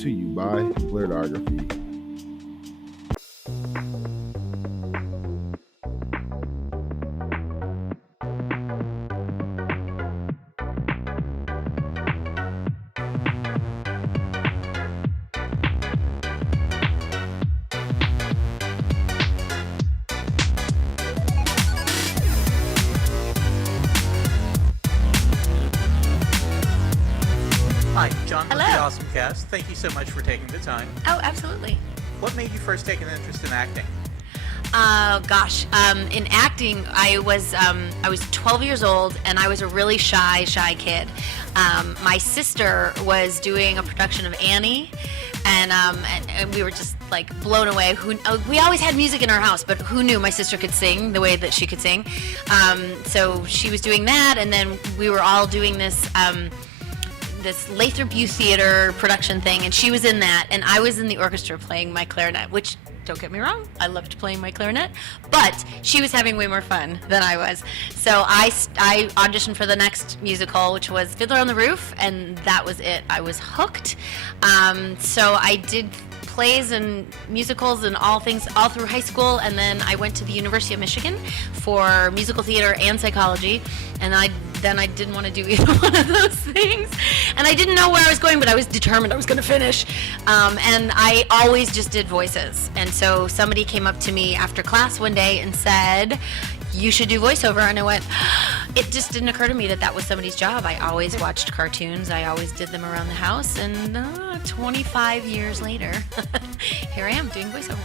to you by Blurredography. Hi, John with Hello. the Awesome Cast. Thank you so much for taking the time. Oh, absolutely. What made you first take an interest in acting? Gosh, in acting, I was 12 years old, and I was a really shy kid. My sister was doing a production of Annie, and we were just like blown away. We always had music in our house, but who knew my sister could sing the way that she could sing? So she was doing that, and then we were all doing this Lathrop Youth Theater production thing, and she was in that, and I was in the orchestra playing my clarinet, which, don't get me wrong, I loved playing my clarinet, but she was having way more fun than I was. So I auditioned for the next musical, which was Fiddler on the Roof, and that was it. I was hooked. So I did plays and musicals and all things all through high school, and then I went to the University of Michigan for musical theater and psychology, and then I didn't want to do either one of those things, and I didn't know where I was going, but I was determined I was going to finish, and I always just did voices. And so somebody came up to me after class one day and said, you should do voiceover, and I went, it just didn't occur to me that was somebody's job. I always watched cartoons, I always did them around the house, and 25 years later, here I am doing voiceover.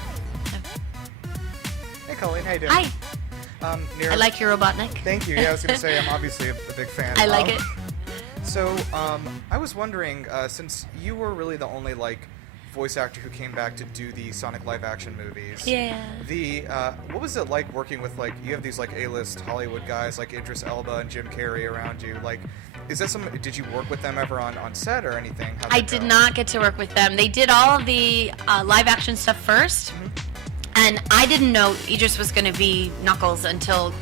Hey Colleen, how you doing? Hi. Near... I like your Robotnik. Thank you. Yeah, I was going to say I'm obviously a big fan. I like it. So, I was wondering, since you were really the only voice actor who came back to do the Sonic live-action movies. Yeah. What was it like working with you have these A-list Hollywood guys like Idris Elba and Jim Carrey around you? Is that did you work with them ever on set or anything? I did not get to work with them. They did all of the live-action stuff first. Mm-hmm. And I didn't know Idris was going to be Knuckles until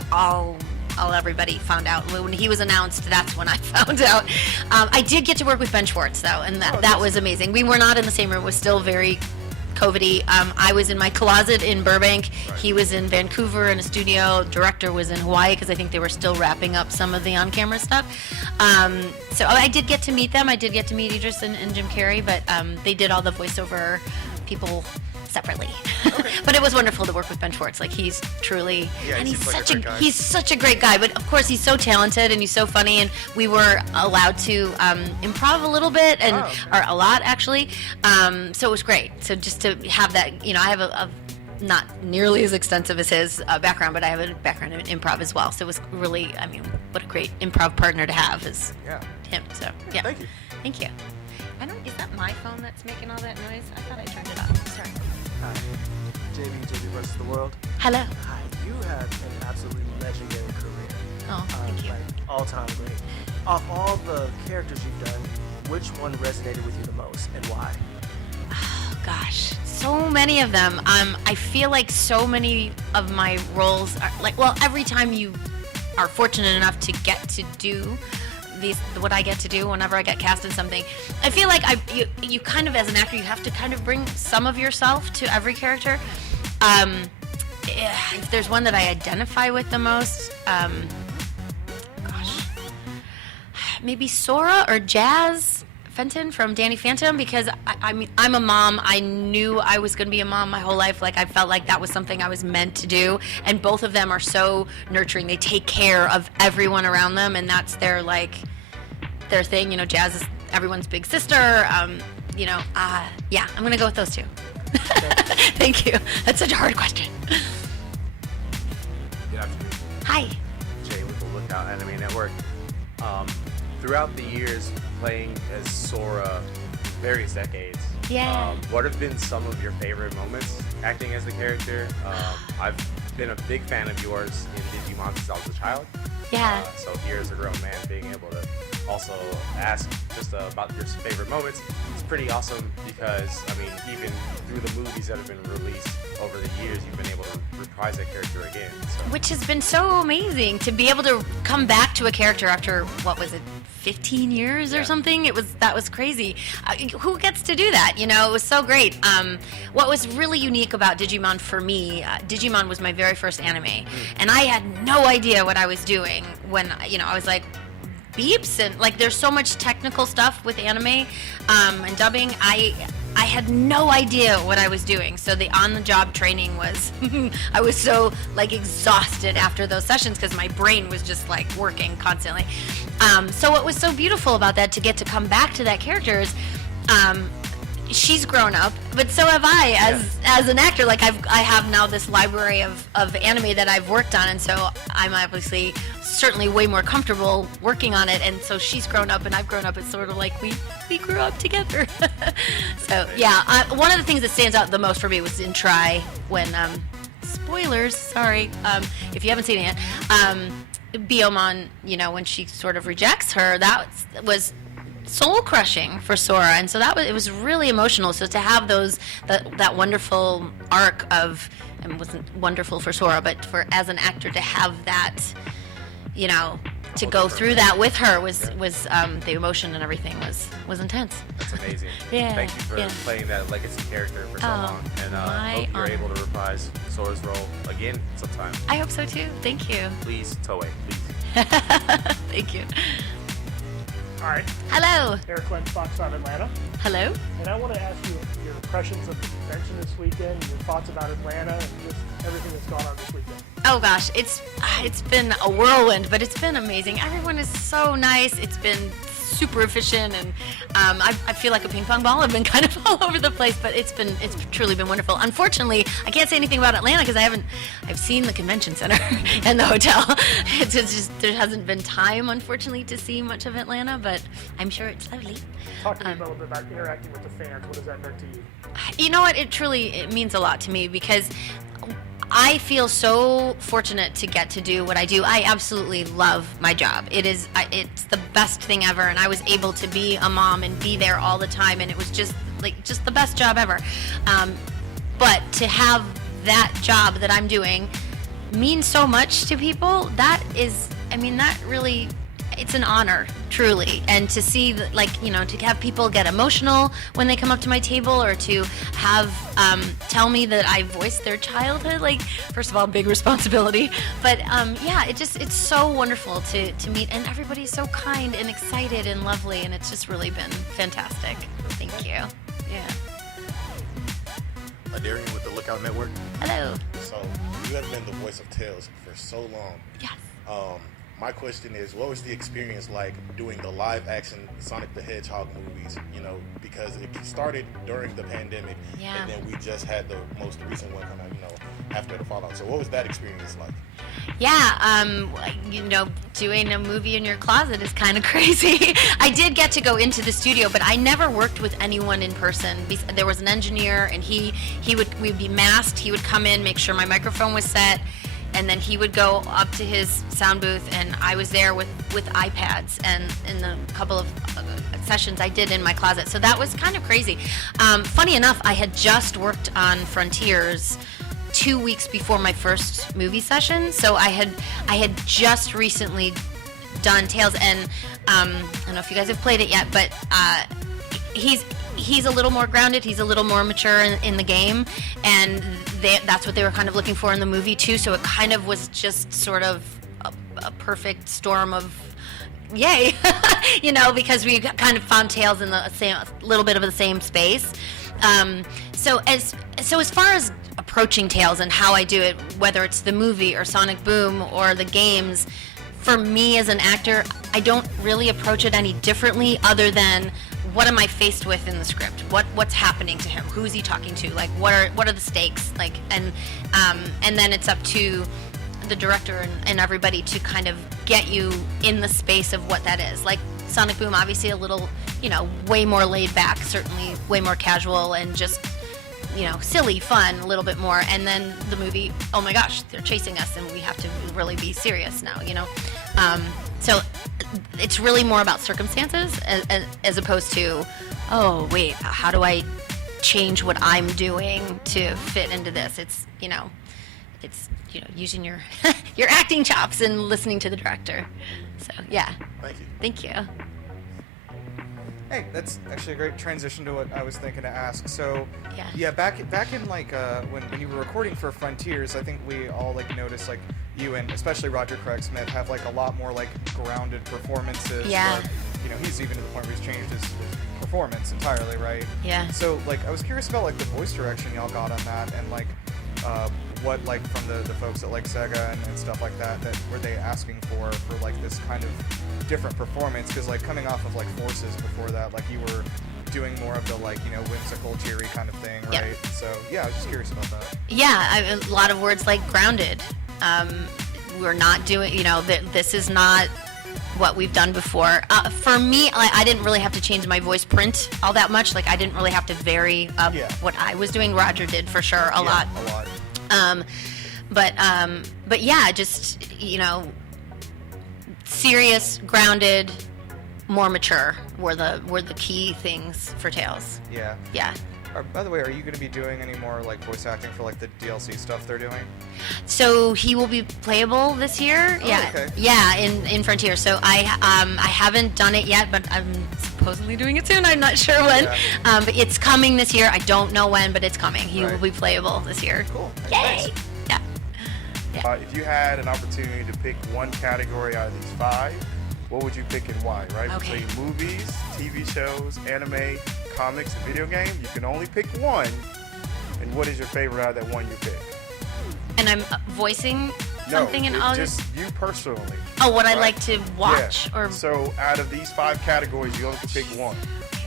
everybody found out. When he was announced, that's when I found out. I did get to work with Ben Schwartz, though, and that was amazing. We were not in the same room. It was still very COVID-y. I was in my closet in Burbank. Right. He was in Vancouver in a studio. Director was in Hawaii because I think they were still wrapping up some of the on-camera stuff. So I did get to meet them. I did get to meet Idris and Jim Carrey, but they did all the voiceover people separately. Okay. But it was wonderful to work with Ben Schwartz. He's truly, and he's such a great guy. But of course, he's so talented and he's so funny. And we were allowed to improv a little bit or a lot actually. So it was great. So just to have that, I have a not nearly as extensive as his background, but I have a background in improv as well. So it was really, what a great improv partner to have is him. So yeah. Thank you. Thank you. Is that my phone that's making all that noise? I thought I turned it off. Sorry. Hi, JB versus the world. Hello. Hi, you had an absolutely legendary career. Oh, thank you. All-time great. Of all the characters you've done, which one resonated with you the most, and why? Oh, gosh, so many of them. I feel like so many of my roles are every time you are fortunate enough to get to do what I get to do whenever I get cast in something, I feel like you kind of, as an actor, you have to kind of bring some of yourself to every character. If there's one that I identify with the most, maybe Sora or Jazz Fenton from Danny Phantom, because I'm a mom. I knew I was going to be a mom my whole life. I felt like that was something I was meant to do, and both of them are so nurturing. They take care of everyone around them, and that's their thing. Jazz is everyone's big sister. I'm going to go with those two. Thank you. That's such a hard question. Good afternoon. Hi. Jay with the Lookout Anime Network. Throughout the years playing as Sora, various decades, Yeah. What have been some of your favorite moments acting as the character? I've been a big fan of yours in Digimon since I was a child. Yeah. So here as a grown man, being able to also ask just about your favorite moments, it's pretty awesome because, I mean, even through the movies that have been released over the years, you've been able to reprise that character again. So. Which has been so amazing to be able to come back to a character after, what was it, 15 years or Yeah. something. That was crazy. Who gets to do that? You know, it was so great. What was really unique about Digimon for me, Digimon was my very first anime, and I had no idea what I was doing when, you know, I was like, beeps, and like there's so much technical stuff with anime and dubbing. I had no idea what I was doing, so the on-the-job training was I was so like exhausted after those sessions because my brain was just like working constantly. So what was so beautiful about that, to get to come back to that character, is she's grown up, but so have I as an actor. Like I have now this library of anime that I've worked on, and so I'm obviously certainly way more comfortable working on it, and so she's grown up and I've grown up. It's sort of like we grew up together. So yeah, one of the things that stands out the most for me was in Try, when spoilers, sorry, if you haven't seen it yet, Biyomon, you know, when she sort of rejects her, that was soul crushing for Sora, and so it was really emotional. So to have that wonderful arc of, and wasn't wonderful for Sora, but for as an actor to have that, you know, to go through that with her was the emotion and everything was intense. That's amazing. Yeah, Thank you for yeah. playing that legacy character for so long, and my hope you're honor. able to reprise Sora's role again sometime. I hope so too. Thank you. Please, Toei, please. Thank you. Hi, Hello. Eric Lynn Fox out of Atlanta, Hello. and I want to ask you your impressions of the convention this weekend, your thoughts about Atlanta, and just everything that's gone on this weekend. Oh gosh, it's been a whirlwind, but it's been amazing. Everyone is so nice. It's been super efficient, and I feel like a ping pong ball. I've been kind of all over the place, but it's truly been wonderful. Unfortunately, I can't say anything about Atlanta because I've seen the convention center and the hotel. It's just there hasn't been time, unfortunately, to see much of Atlanta, but I'm sure it's lovely. Talk to me a little bit about interacting with the fans. What does that mean to you? You know what? It means a lot to me because I feel so fortunate to get to do what I do. I absolutely love my job. It's the best thing ever, and I was able to be a mom and be there all the time, and it was just the best job ever. But to have that job that I'm doing means so much to people. That really, it's an honor, truly. And to see, to have people get emotional when they come up to my table, or to have tell me that I voiced their childhood, first of all, big responsibility. But it's so wonderful to meet, and everybody's so kind and excited and lovely, and it's just really been fantastic. Thank you. Yeah. Darian with the Lookout Network. Hello. So you have been the voice of Tails for so long. Yes. My question is, what was the experience like doing the live action Sonic the Hedgehog movies? Because it started during the pandemic, Yeah. and then we just had the most recent one come out, after the fallout. So what was that experience like? Yeah, doing a movie in your closet is kind of crazy. I did get to go into the studio, but I never worked with anyone in person. There was an engineer, and we'd be masked. He would come in, make sure my microphone was set, and then he would go up to his sound booth, and I was there with iPads, and in the couple of sessions I did in my closet. So that was kind of crazy. Funny enough, I had just worked on Frontiers 2 weeks before my first movie session, so I had just recently done Tails, and I don't know if you guys have played it yet, but he's a little more grounded, he's a little more mature in the game, and that's what they were kind of looking for in the movie too, so it kind of was just sort of a perfect storm of yay, because we kind of found Tails in the same, little bit of the same space. So as far as approaching Tails and how I do it, whether it's the movie or Sonic Boom or the games, for me as an actor, I don't really approach it any differently other than what am I faced with in the script? What's happening to him? Who's he talking to? What are the stakes? And then it's up to the director and everybody to kind of get you in the space of what that is. Like Sonic Boom, obviously a little, way more laid back, certainly way more casual and just, silly, fun, a little bit more. And then the movie, oh my gosh, they're chasing us and we have to really be serious now, So it's really more about circumstances as opposed to, oh wait, how do I change what I'm doing to fit into this? It's using your your acting chops and listening to the director. So yeah. Thank you. Thank you. Hey, that's actually a great transition to what I was thinking to ask. So, Yeah. back in like when you were recording for Frontiers, I think we all like noticed like you and especially Roger Craig Smith have like a lot more like grounded performances. Yeah. Where, you know, he's even to the point where he's changed his performance entirely, right? Yeah. So like I was curious about like the voice direction y'all got on that, and like what like from the folks at like Sega and stuff like that were they asking for like this kind of different performance, because like coming off of like Forces before that, like you were doing more of the like, you know, whimsical, cheery kind of thing, right? Yep. So yeah, I was just curious about that. Yeah, a lot of words like grounded. We're not doing, you know, this is not what we've done before. For me, I didn't really have to change my voice print all that much. Like I didn't really have to vary what I was doing. Roger did for sure a lot. But yeah, just, you know, serious, grounded, more mature were the key things for Tales. Yeah. Yeah. By the way, are you going to be doing any more like voice acting for like the DLC stuff they're doing? So he will be playable this year. Oh, yeah. okay. Yeah, in Frontier. So I haven't done it yet, but I'm supposedly doing it soon. I'm not sure when. Yeah. But it's coming this year. I don't know when, but it's coming. He will be playable this year. Cool. Yay! Thanks. Yeah. If you had an opportunity to pick one category out of these 5, what would you pick and why, right? Okay. Between movies, TV shows, anime, comics, and video game, you can only pick one. And what is your favorite out of that one you pick? And I'm voicing something in all. Just you personally. Oh, what I right? like to watch Yeah. or. So out of these 5 categories, you only can pick one,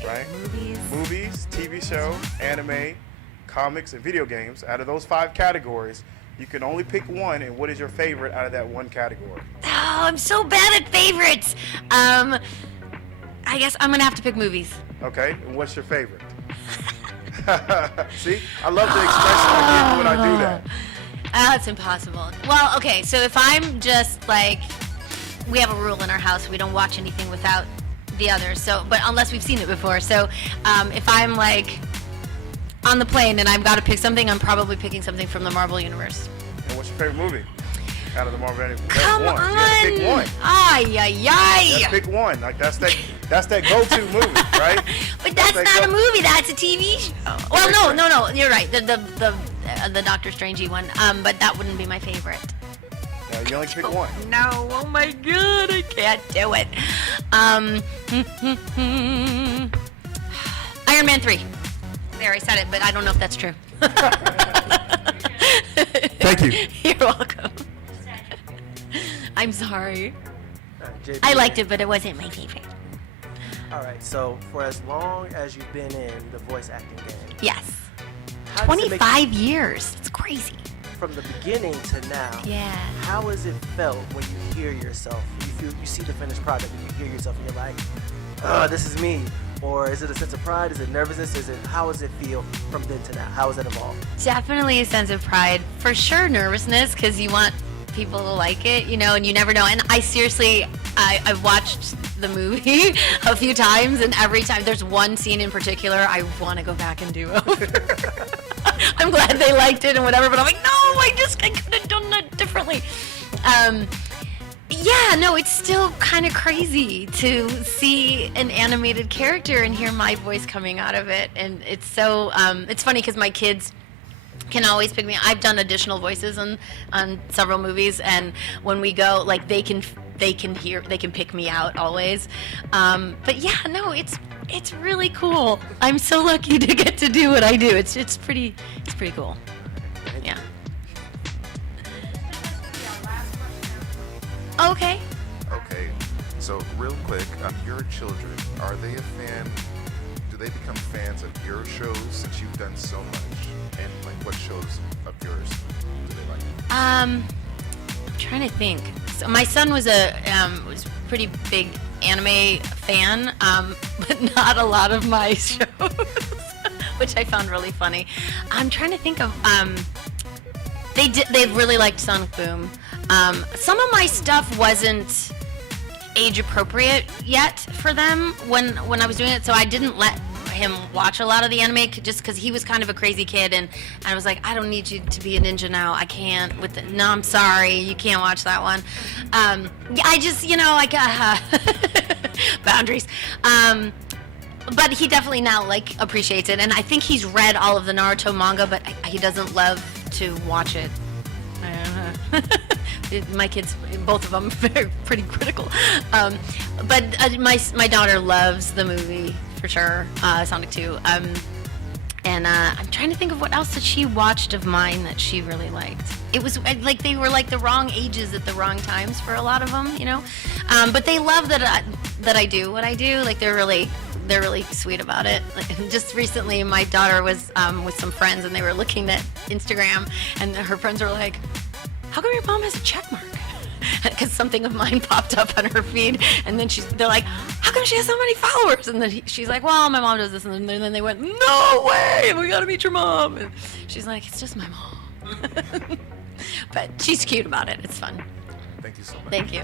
right? Movies. Movies, TV show, anime, comics, and video games. Out of those 5 categories, you can only pick one, and what is your favorite out of that one category? Oh, I'm so bad at favorites. I guess I'm gonna have to pick movies. Okay, and what's your favorite? See, I love the expression I give when I do that. That's impossible. Well, okay, so if I'm just like, we have a rule in our house, we don't watch anything without the others. So, but unless we've seen it before. So, if I'm like on the plane and I've got to pick something, I'm probably picking something from the Marvel universe. And what's your favorite movie out of the Marvel universe? Come one. on! You gotta pick one. Ay, ay, You ay! gotta pick one. Like that's that go-to movie, right? But that's not a movie. That's a TV show. Well, no. You're right. The Doctor Strangey one. But that wouldn't be my favorite. No, you only pick one. No. Oh my God, I can't do it. Iron Man 3. There, I said it, but I don't know if that's true. Thank you. You're welcome. I'm sorry. JB, I liked it, but it wasn't my favorite. All right, so for as long as you've been in the voice acting game, Yes. how does it make 25 years. It's crazy. from the beginning to now, Yeah. how has it felt when you hear yourself? You see the finished product and you hear yourself and you're like, this is me. Or is it a sense of pride? Is it nervousness? How does it feel from then to now? How has that evolved? Definitely a sense of pride. For sure, nervousness, because you want people to like it, you know, and you never know. And I seriously, I've watched the movie a few times, and every time, there's one scene in particular I want to go back and do over. I'm glad they liked it and whatever, but I'm like, no, I could have done that differently. Yeah, no, it's still kind of crazy to see an animated character and hear my voice coming out of it. And it's so, it's funny because my kids can always pick me. I've done additional voices on several movies, and when we go, like, they can pick me out always. But yeah, no, it's really cool. I'm so lucky to get to do what I do. It's pretty cool. Yeah. Okay. Okay, so real quick, your children, are they a fan? Do they become fans of your shows since you've done so much? And like, what shows of yours do they like? I'm trying to think. So my son was was pretty big anime fan, but not a lot of my shows, which I found really funny. I'm trying to think of. They really liked Sonic Boom. Some of my stuff wasn't age appropriate yet for them when I was doing it, so I didn't let him watch a lot of the anime just because he was kind of a crazy kid, and I was like, I don't need you to be a ninja now. I can't. No, I'm sorry, you can't watch that one. I just, I got boundaries. but he definitely now like appreciates it, and I think he's read all of the Naruto manga, but he doesn't love to watch it. My kids, both of them, are pretty critical. But my daughter loves the movie for sure, Sonic 2. And I'm trying to think of what else that she watched of mine that she really liked. It was like they were like the wrong ages at the wrong times for a lot of them, you know. But they love that I do what I do. Like they're really sweet about it. Like, just recently, my daughter was with some friends and they were looking at Instagram, and her friends were like, "How come your mom has a check mark?" Because something of mine popped up on her feed, and then they're like, "How come she has so many followers?" And then she's like, "Well, my mom does this," and then they went, "No way! We gotta meet your mom." And she's like, "It's just my mom," but she's cute about it. It's fun. Thank you so much. Thank you.